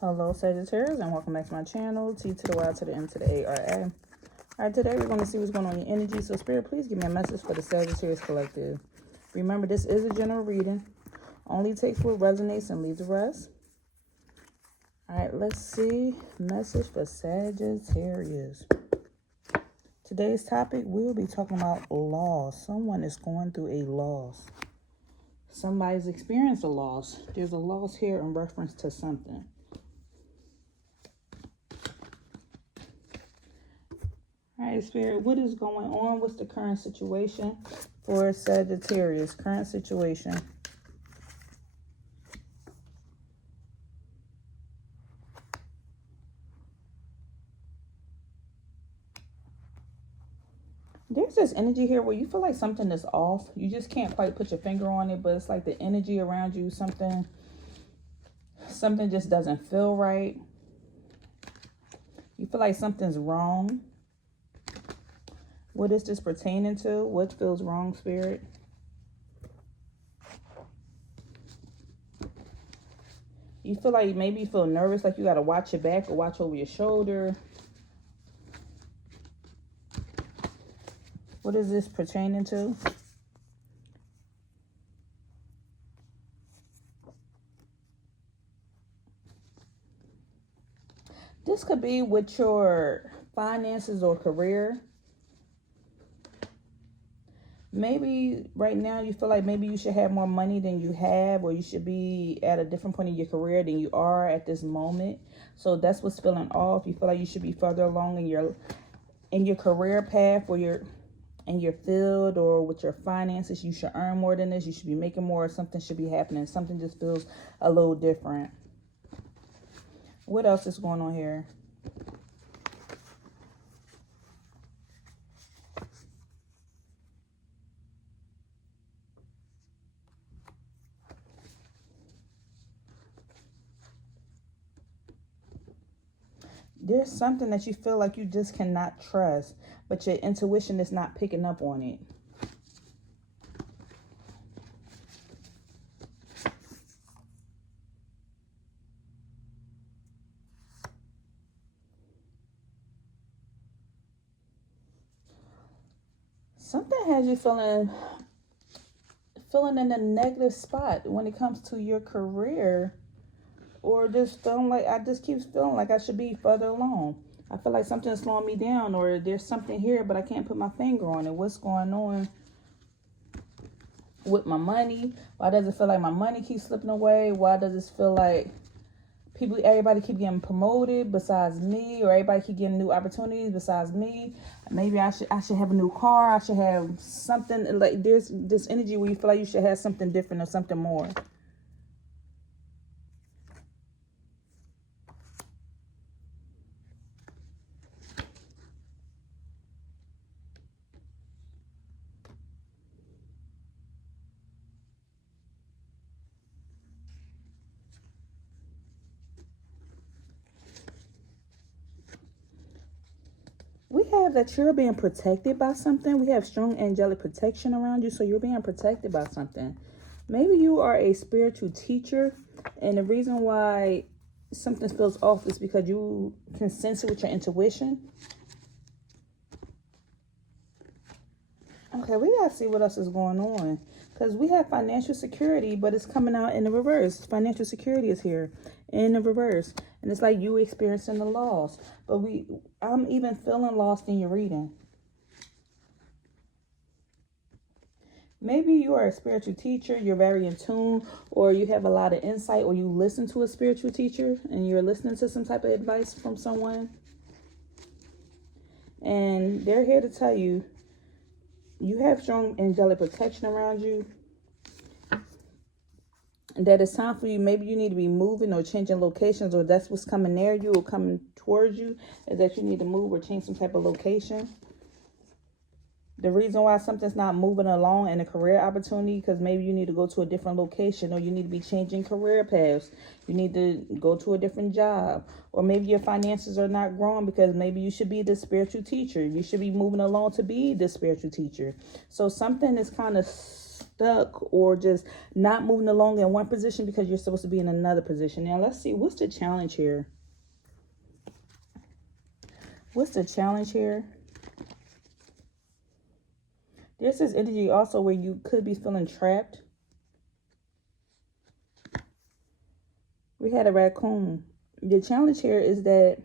Hello Sagittarius, and welcome back to my channel. T to the Y to the M to the ARA. Alright, today we're going to see what's going on in your energy. So Spirit, please give me a message for the Sagittarius collective. Remember, this is a general reading. Only takes what resonates and leave the rest. Alright, let's see. Message for Sagittarius. Today's topic, we'll be talking about loss. Someone is going through a loss. Somebody's experienced a loss. There's a loss here in reference to something. All right, Spirit, what is going on? What's the current situation for Sagittarius? Current situation. There's this energy here where you feel like something is off. You just can't quite put your finger on it, but it's like the energy around you, something just doesn't feel right. You feel like something's wrong. What is this pertaining to? What feels wrong, Spirit? You feel like maybe you feel nervous, like you got to watch your back or watch over your shoulder. What is this pertaining to? This could be with your finances or career. Maybe right now you feel like maybe you should have more money than you have, or you should be at a different point in your career than you are at this moment. So that's what's feeling off. You feel like you should be further along in your career path, or in your field, or with your finances. You should earn more than this. You should be making more. Something should be happening. Something just feels a little different. What else is going on here? There's something that you feel like you just cannot trust, but your intuition is not picking up on it. Something has you feeling in a negative spot when it comes to your career, or just feeling like I just keep feeling like I should be further along. I feel like something is slowing me down, or there's something here, but I can't put my finger on it. What's going on with my money? Why does it feel like my money keeps slipping away? Why does it feel like everybody keep getting promoted besides me, or everybody keep getting new opportunities besides me? Maybe I should have a new car. I should have something. Like there's this energy where you feel like you should have something different or something more. We have that you're being protected by something. We have strong angelic protection around you, so you're being protected by something. Maybe you are a spiritual teacher, and the reason why something feels off is because you can sense it with your intuition. Okay, we gotta see what else is going on, because we have financial security, but it's coming out in the reverse. Financial security is here in the reverse, and it's like you experiencing the loss. But I'm even feeling lost in your reading. Maybe you are a spiritual teacher, you're very in tune, or you have a lot of insight, or you listen to a spiritual teacher and you're listening to some type of advice from someone, and they're here to tell you you have strong angelic protection around you, and that it's time for you. Maybe you need to be moving or changing locations, or that's what's coming near you or coming towards you, is that you need to move or change some type of location. The reason why something's not moving along in a career opportunity, because maybe you need to go to a different location, or you need to be changing career paths. You need to go to a different job, or maybe your finances are not growing because maybe you should be the spiritual teacher. You should be moving along to be the spiritual teacher. So something is kind of stuck or just not moving along in one position because you're supposed to be in another position. Now, let's see. What's the challenge here? What's the challenge here? There's this energy also where you could be feeling trapped. We had a raccoon. The challenge here is that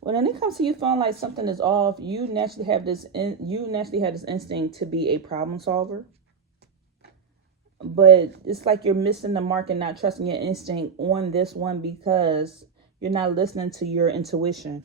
when it comes to you feeling like something is off, you naturally have this instinct to be a problem solver. But it's like you're missing the mark and not trusting your instinct on this one because you're not listening to your intuition.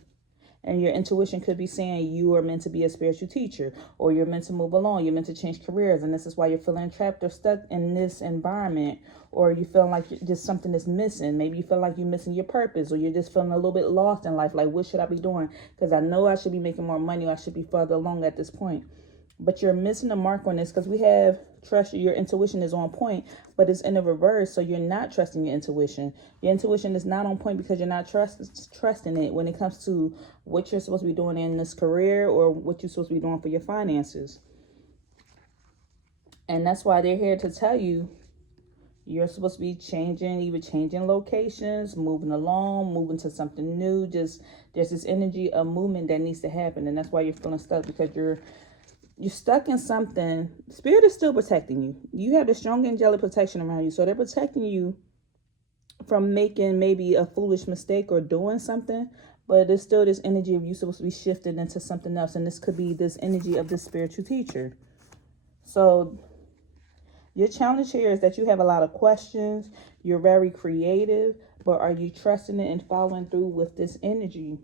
And your intuition could be saying you are meant to be a spiritual teacher, or you're meant to move along, you're meant to change careers, and this is why you're feeling trapped or stuck in this environment, or you feel like just something is missing. Maybe you feel like you're missing your purpose, or you're just feeling a little bit lost in life, like what should I be doing? Because I know I should be making more money, or I should be further along at this point. But you're missing the mark on this because we have trust. Your intuition is on point, but it's in the reverse. So you're not trusting your intuition. Your intuition is not on point because you're not trusting it when it comes to what you're supposed to be doing in this career or what you're supposed to be doing for your finances. And that's why they're here to tell you you're supposed to be either changing locations, moving along, moving to something new. Just there's this energy of movement that needs to happen. And that's why you're feeling stuck, because you're stuck in something. Spirit is still protecting you. You have the strong angelic protection around you. So they're protecting you from making maybe a foolish mistake or doing something. But there's still this energy of you supposed to be shifted into something else. And this could be this energy of this spiritual teacher. So your challenge here is that you have a lot of questions. You're very creative. But are you trusting it and following through with this energy?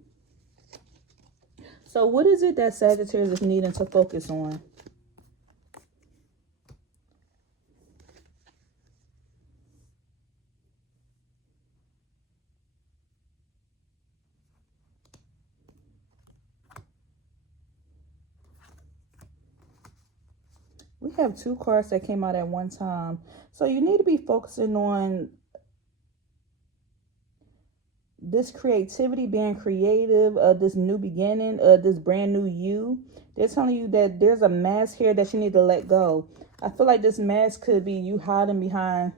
So what is it that Sagittarius is needing to focus on? We have two cards that came out at one time. So you need to be focusing on this creativity, being creative, this new beginning, this brand new you. They're telling you that there's a mask here that you need to let go. I feel like this mask could be you hiding behind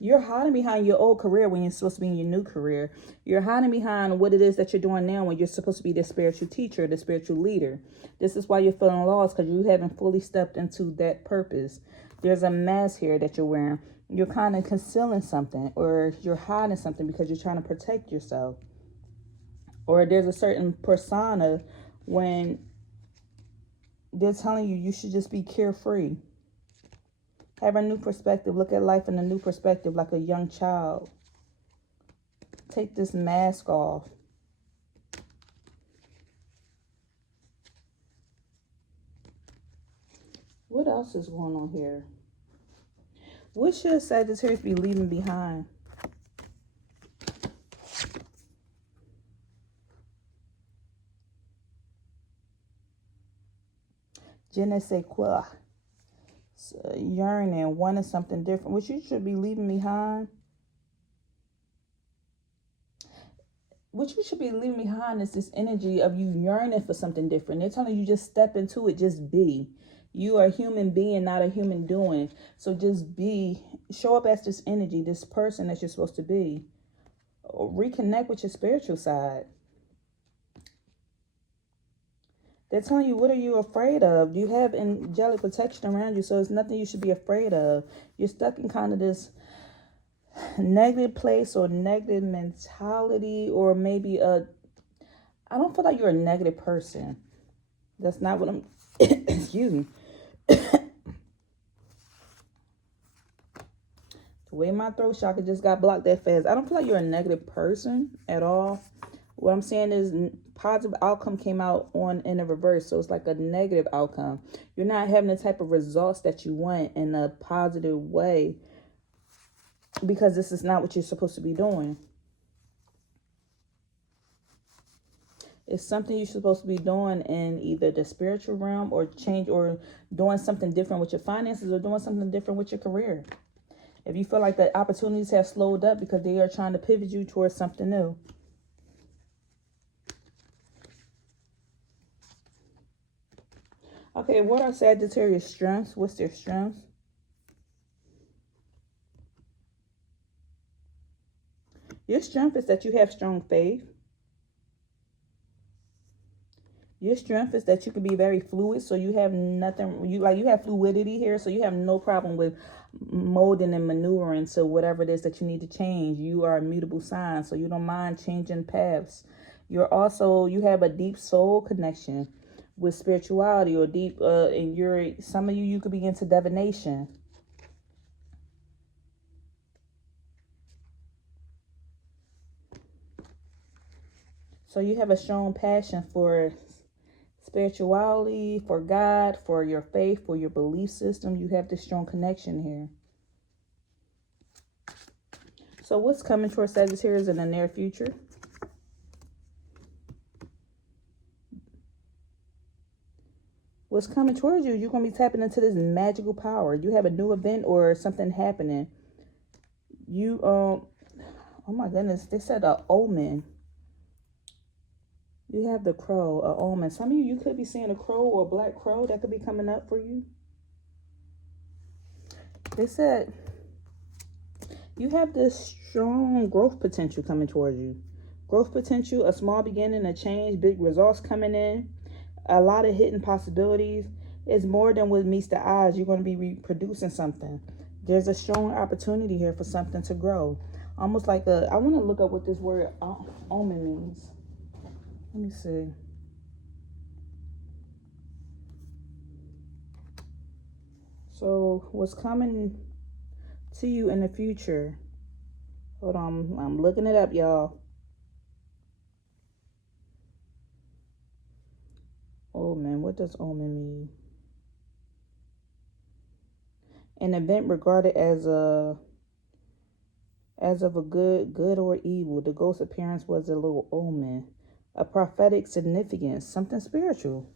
your old career when you're supposed to be in your new career. You're hiding behind what it is that you're doing now when you're supposed to be the spiritual teacher, the spiritual leader. This is why you're feeling lost, because you haven't fully stepped into that purpose. There's a mask here that you're wearing. You're kind of concealing something, or you're hiding something because you're trying to protect yourself. Or there's a certain persona when they're telling you you should just be carefree. Have a new perspective. Look at life in a new perspective, like a young child. Take this mask off. What else is going on here? What should Sagittarius be leaving behind? Je ne sais quoi. Yearning, wanting something different. What you should be leaving behind. What you should be leaving behind is this energy of you yearning for something different. They're telling you just step into it, just be. You are a human being, not a human doing. So just be, show up as this energy, this person that you're supposed to be. Or reconnect with your spiritual side. They're telling you, what are you afraid of? You have angelic protection around you, so it's nothing you should be afraid of. You're stuck in kind of this negative place or negative mentality, or maybe I don't feel like you're a negative person. That's not what I'm, excuse me. The way my throat chakra just got blocked that fast. I don't feel like you're a negative person at all. What I'm saying is positive outcome came out in a reverse. So it's like a negative outcome. You're not having the type of results that you want in a positive way, because this is not what you're supposed to be doing. It's something you're supposed to be doing in either the spiritual realm or change, or doing something different with your finances, or doing something different with your career. If you feel like the opportunities have slowed up because they are trying to pivot you towards something new. Okay, what are Sagittarius strengths? What's their strengths? Your strength is that you have strong faith. Your strength is that you can be very fluid, so you have nothing, you have fluidity here, so you have no problem with molding and maneuvering to whatever it is that you need to change. You are a mutable sign, so you don't mind changing paths. You have a deep soul connection with spirituality, or deep some of you could be into divination. So you have a strong passion for spirituality, for God, for your faith, for your belief system. You have this strong connection here. So what's coming for Sagittarius in the near future? What's coming towards you? You're going to be tapping into this magical power. You have a new event or something happening. Oh my goodness, they said an omen. You have the crow, an omen. Some of you could be seeing a crow or a black crow that could be coming up for you. They said you have this strong growth potential coming towards you. Growth potential, a small beginning, a change, big results coming in, a lot of hidden possibilities. It's more than what meets the eyes. You're going to be reproducing something. There's a strong opportunity here for something to grow. Almost like I want to look up what this word omen means. Let me see. So what's coming to you in the future? Hold on, I'm looking it up, y'all. Omen, what does omen mean? An event regarded as of a good or evil. The ghost appearance was a little omen. A prophetic significance, something spiritual.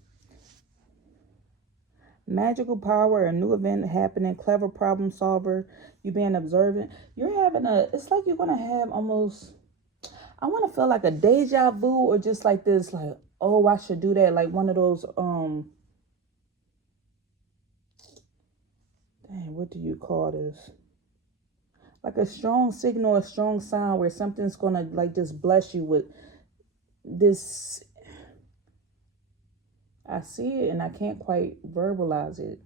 Magical power, a new event happening, clever problem solver, you being observant. You're having it's like you're going to have almost, I want to feel like a deja vu, or just like this, like, oh, I should do that. Like one of those, dang, what do you call this? Like a strong signal, a strong sign where something's going to like just bless you with this. I see it and I can't quite verbalize it.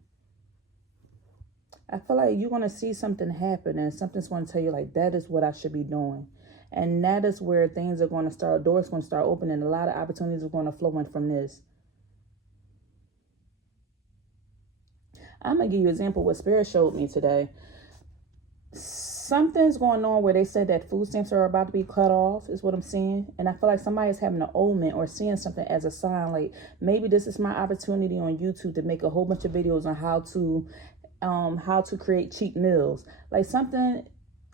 I feel like you're going to see something happen and something's going to tell you like, that is what I should be doing. And that is where things are going to start, doors are going to start opening. A lot of opportunities are going to flow in from this. I'm going to give you an example of what Spirit showed me today. Something's going on where they said that food stamps are about to be cut off, is what I'm seeing. And I feel like somebody's having an omen or seeing something as a sign. Like, maybe this is my opportunity on YouTube to make a whole bunch of videos on how to create cheap meals. Like something,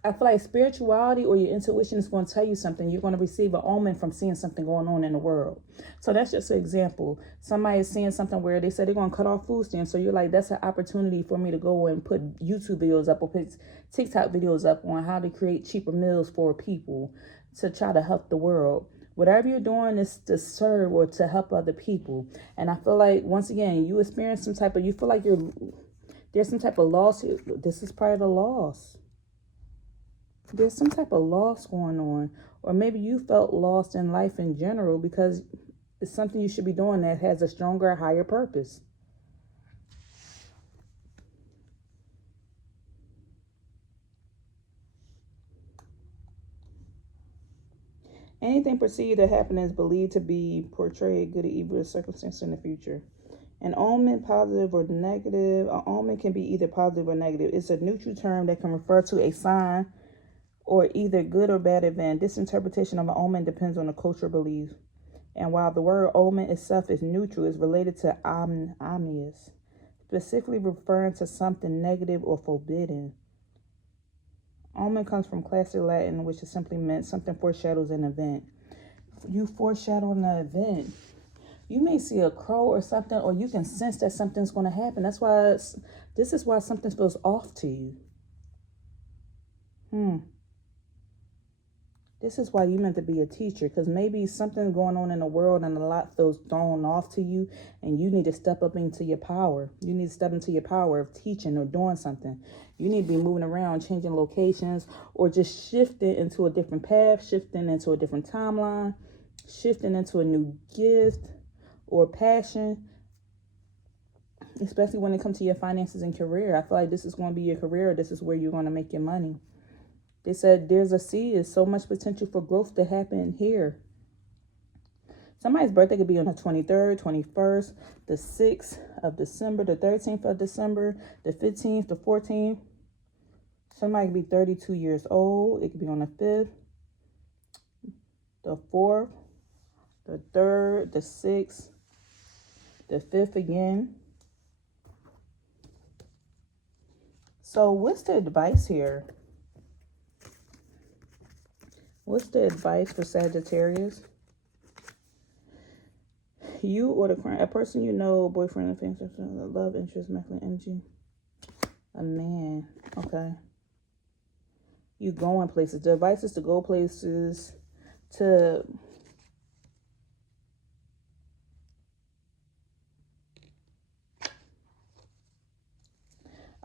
I feel like spirituality or your intuition is going to tell you something. You're going to receive an omen from seeing something going on in the world. So that's just an example. Somebody is seeing something where they said they're going to cut off food stamps. So you're like, that's an opportunity for me to go and put YouTube videos up or put TikTok videos up on how to create cheaper meals for people to try to help the world. Whatever you're doing is to serve or to help other people. And I feel like, once again, you experience some type of, you feel like there's some type of loss. This is part of the loss. There's some type of loss going on. Or maybe you felt lost in life in general because it's something you should be doing that has a stronger, higher purpose. Anything perceived or happening is believed to be portrayed good or evil circumstance in the future. An omen, positive or negative. An omen can be either positive or negative. It's a neutral term that can refer to a sign or either good or bad event. This interpretation of an omen depends on the cultural belief. And while the word omen itself is neutral, it's related to ominous, specifically referring to something negative or forbidden. Omen comes from classic Latin, which is simply meant something foreshadows an event. you foreshadowing the event. You may see a crow or something, or you can sense that something's going to happen. That's why this is why something feels off to you. This is why you meant to be a teacher, because maybe something's going on in the world and a lot feels thrown off to you, and you need to step up into your power. You need to step into your power of teaching or doing something. You need to be moving around, changing locations, or just shifting into a different path, shifting into a different timeline, shifting into a new gift or passion, especially when it comes to your finances and career. I feel like this is going to be your career. This is where you're going to make your money. They said there's a seed. There's so much potential for growth to happen here. Somebody's birthday could be on the 23rd, 21st, the 6th of December, the 13th of December, the 15th, the 14th. Somebody could be 32 years old. It could be on the 5th, the 4th, the 3rd, the 6th, the 5th again. So what's the advice here? What's the advice for Sagittarius? You or a person you know, boyfriend, family, love interest, masculine energy. A man. Okay. You going places. The advice is to go places, to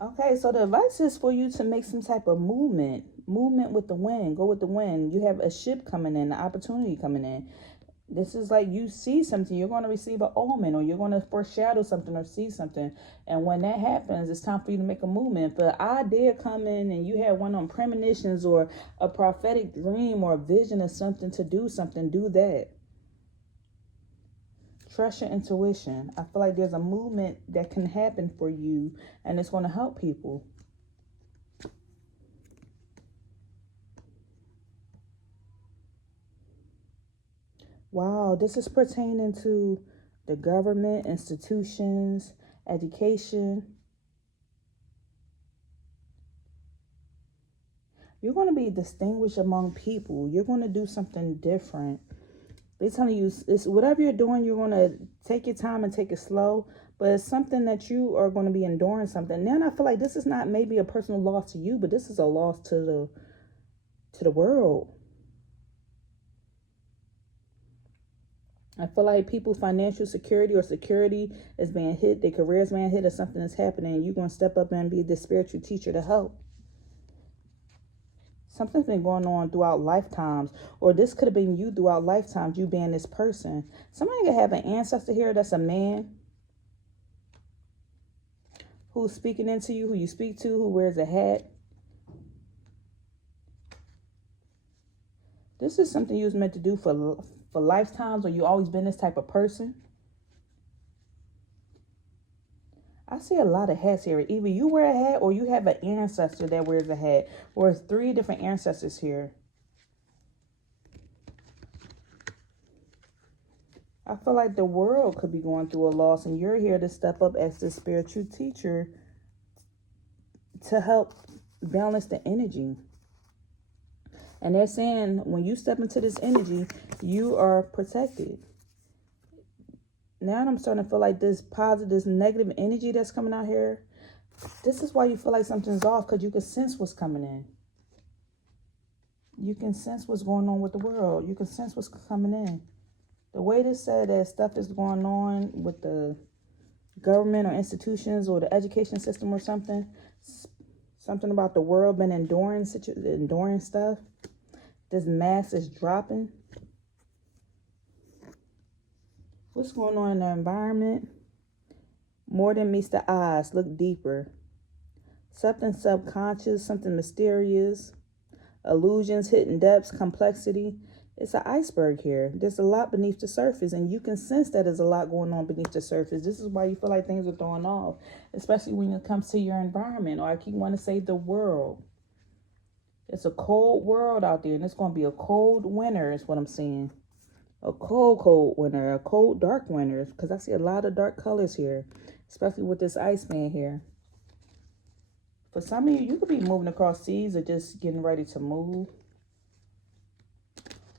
okay, so the advice is for you to make some type of movement with the wind. Go with the wind. You have a ship coming in, an opportunity coming in. This is like you see something, you're going to receive an omen, or you're going to foreshadow something or see something. And when that happens, it's time for you to make a movement. If the idea come in and you have one on premonitions or a prophetic dream or a vision of something to do something, do that. Trust your intuition. I feel like there's a movement that can happen for you, and it's going to help people. Wow, this is pertaining to the government, institutions, education. You're going to be distinguished among people. You're going to do something different. They're telling you, it's whatever you're doing, you're going to take your time and take it slow. But it's something that you are going to be enduring something. Then I feel like this is not maybe a personal loss to you, but this is a loss to the world. I feel like people's financial security or security is being hit. Their career is being hit, or something is happening. And you're going to step up and be the spiritual teacher to help. Something's been going on throughout lifetimes, or this could have been you throughout lifetimes, you being this person. Somebody could have an ancestor here that's a man who's speaking into you, who you speak to, who wears a hat. This is something you was meant to do for lifetimes, or you always been this type of person. I see a lot of hats here. Either you wear a hat or you have an ancestor that wears a hat. Or it's 3 different ancestors here. I feel like the world could be going through a loss, and you're here to step up as the spiritual teacher to help balance the energy. And they're saying when you step into this energy, you are protected. Now I'm starting to feel like this positive, this negative energy that's coming out here. This is why you feel like something's off, because you can sense what's coming in. You can sense what's going on with the world. You can sense what's coming in. The way this said that stuff is going on with the government or institutions or the education system or something about the world been enduring stuff. This mass is dropping. What's going on in the environment? More than meets the eyes. Look deeper. Something subconscious, something mysterious. Illusions, hidden depths, complexity. It's an iceberg here. There's a lot beneath the surface, and you can sense that there's a lot going on beneath the surface. This is why you feel like things are throwing off, especially when it comes to your environment, or I keep wanting to say the world. It's a cold world out there, and it's going to be a cold winter is what I'm saying. A cold winter, a cold, dark winter, because I see a lot of dark colors here, especially with this Iceman here. For some of you, you could be moving across seas or just getting ready to move.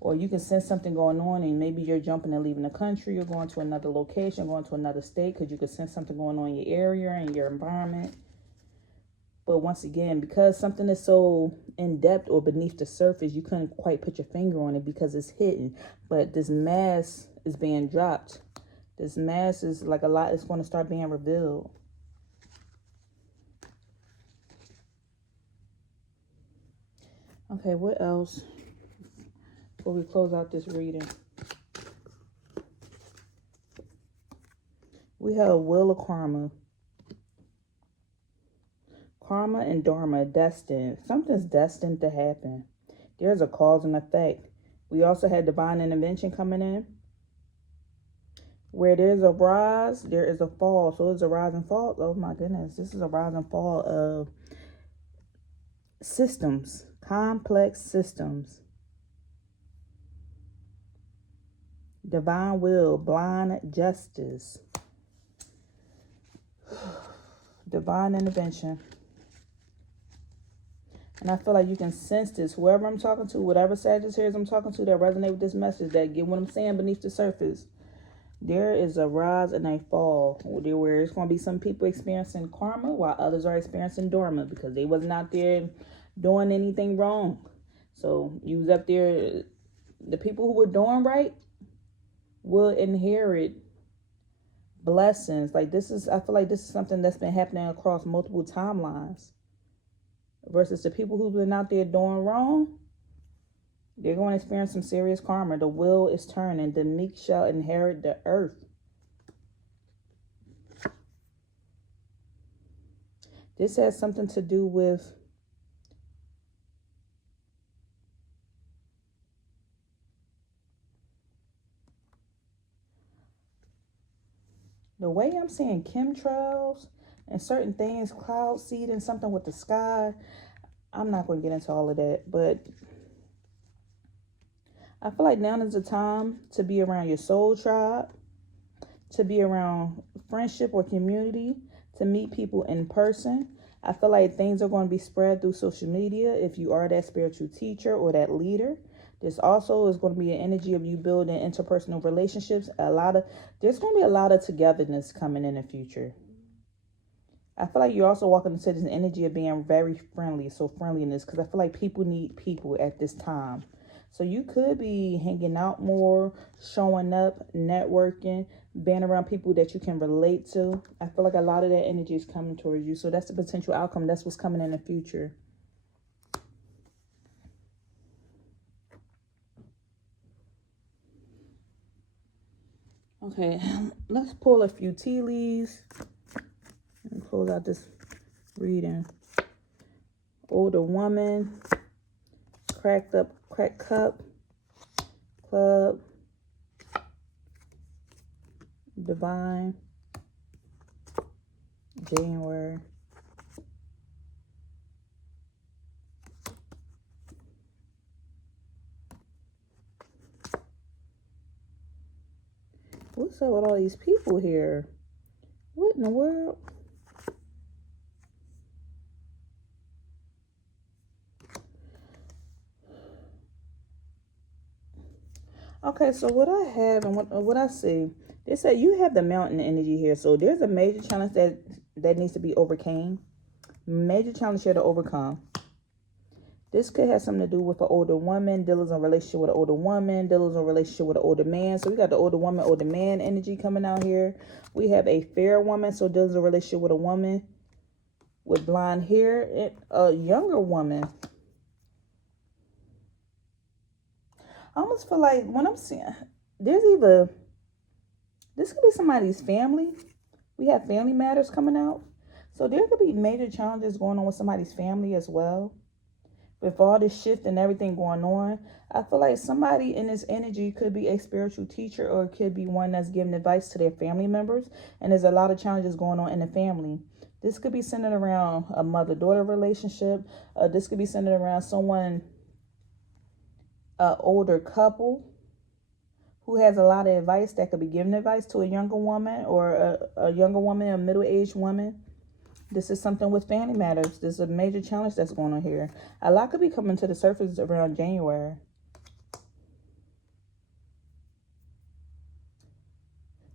Or you can sense something going on, and maybe you're jumping and leaving the country, or going to another location, going to another state, because you can sense something going on in your area and your environment. But once again, because something is so in depth or beneath the surface, you couldn't quite put your finger on it because it's hidden. But this mask is being dropped. This mask is like a lot is going to start being revealed. Okay, what else before we close out this reading? We have Wheel of Karma. Karma and Dharma, destined. Something's destined to happen. There's a cause and effect. We also had divine intervention coming in. Where there's a rise, there is a fall. So it's a rise and fall. Oh my goodness, this is a rise and fall of systems, complex systems. Divine will, blind justice. Divine intervention. And I feel like you can sense this. Whoever I'm talking to, whatever Sagittarius I'm talking to that resonate with this message, that get what I'm saying beneath the surface. There is a rise and a fall where it's going to be some people experiencing karma while others are experiencing dharma because they wasn't out there doing anything wrong. So you was up there. The people who were doing right will inherit blessings. Like this is, I feel like this is something that's been happening across multiple timelines. Versus the people who've been out there doing wrong, they're going to experience some serious karma. The wheel is turning. The meek shall inherit the earth. This has something to do with the way I'm seeing chemtrails and certain things, cloud seeding, something with the sky. I'm not going to get into all of that, but I feel like now is the time to be around your soul tribe, to be around friendship or community, to meet people in person. I feel like things are going to be spread through social media if you are that spiritual teacher or that leader. This also is going to be an energy of you building interpersonal relationships. There's going to be a lot of togetherness coming in the future. I feel like you're also walking into this energy of being very friendly. So friendliness, because I feel like people need people at this time. So you could be hanging out more, showing up, networking, being around people that you can relate to. I feel like a lot of that energy is coming towards you. So that's the potential outcome. That's what's coming in the future. Okay, let's pull a few tea leaves and close out this reading. Older woman, cracked cup, club, divine, January. What's up with all these people here? What in the world? Okay, so what I have and what I see, they say you have the mountain energy here. So there's a major challenge that needs to be overcame. Major challenge here to overcome. This could have something to do with an older woman, dealing in a relationship with an older woman, dealing in a relationship with an older man. So we got the older woman, older man energy coming out here. We have a fair woman, so dealing in a relationship with a woman with blonde hair, and a younger woman. I almost feel like when I'm seeing, this could be somebody's family. We have family matters coming out. So there could be major challenges going on with somebody's family as well. With all this shift and everything going on, I feel like somebody in this energy could be a spiritual teacher, or it could be one that's giving advice to their family members. And there's a lot of challenges going on in the family. This could be centered around a mother-daughter relationship. This could be centered around someone, an older couple who has a lot of advice that could be giving advice to a younger woman, or a younger woman, a middle-aged woman. This is something with family matters. This is a major challenge that's going on here. A lot could be coming to the surface around January.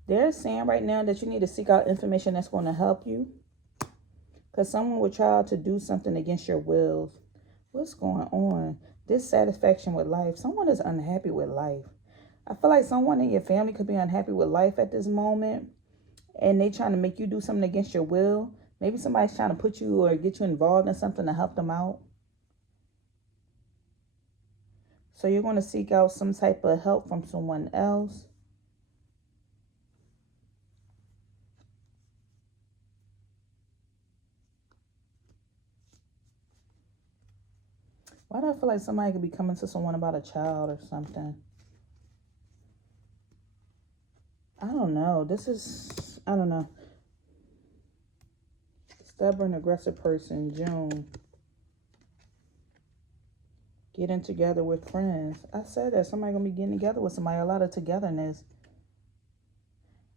They're saying right now that you need to seek out information that's going to help you. Because someone will try to do something against your will. What's going on? Dissatisfaction with life. Someone is unhappy with life. I feel like someone in your family could be unhappy with life at this moment. And they trying to make you do something against your will. Maybe somebody's trying to put you or get you involved in something to help them out. So you're going to seek out some type of help from someone else. Why do I feel like somebody could be coming to someone about a child or something? I don't know. I don't know. Stubborn, aggressive person, June. Getting together with friends. I said that somebody going to be getting together with somebody. A lot of togetherness.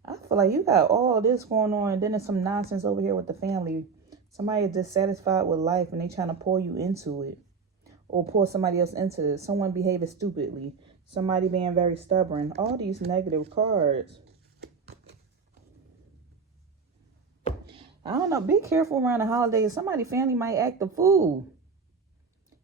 I feel like you got all this going on. And then there's some nonsense over here with the family. Somebody is dissatisfied with life and they trying to pull you into it. Or pull somebody else into it. Someone behaving stupidly. Somebody being very stubborn. All these negative cards. I don't know. Be careful around the holidays. Somebody's family might act a fool.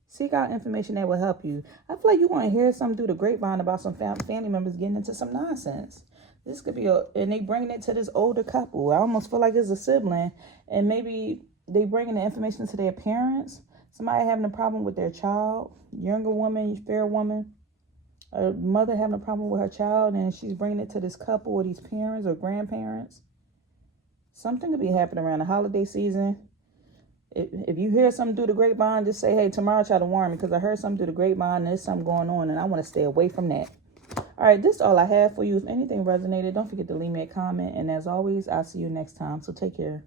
Seek out information that will help you. I feel like you're going to hear something through the grapevine about some family members getting into some nonsense. This could be and they bringing it to this older couple. I almost feel like it's a sibling. And maybe they bringing the information to their parents. Somebody having a problem with their child. Younger woman, fair woman. A mother having a problem with her child. And she's bringing it to this couple or these parents or grandparents. Something could be happening around the holiday season. If you hear something through the grapevine, just say, hey, Tamara tried to warn me because I heard something through the grapevine and there's something going on and I want to stay away from that. All right, this is all I have for you. If anything resonated, don't forget to leave me a comment. And as always, I'll see you next time. So take care.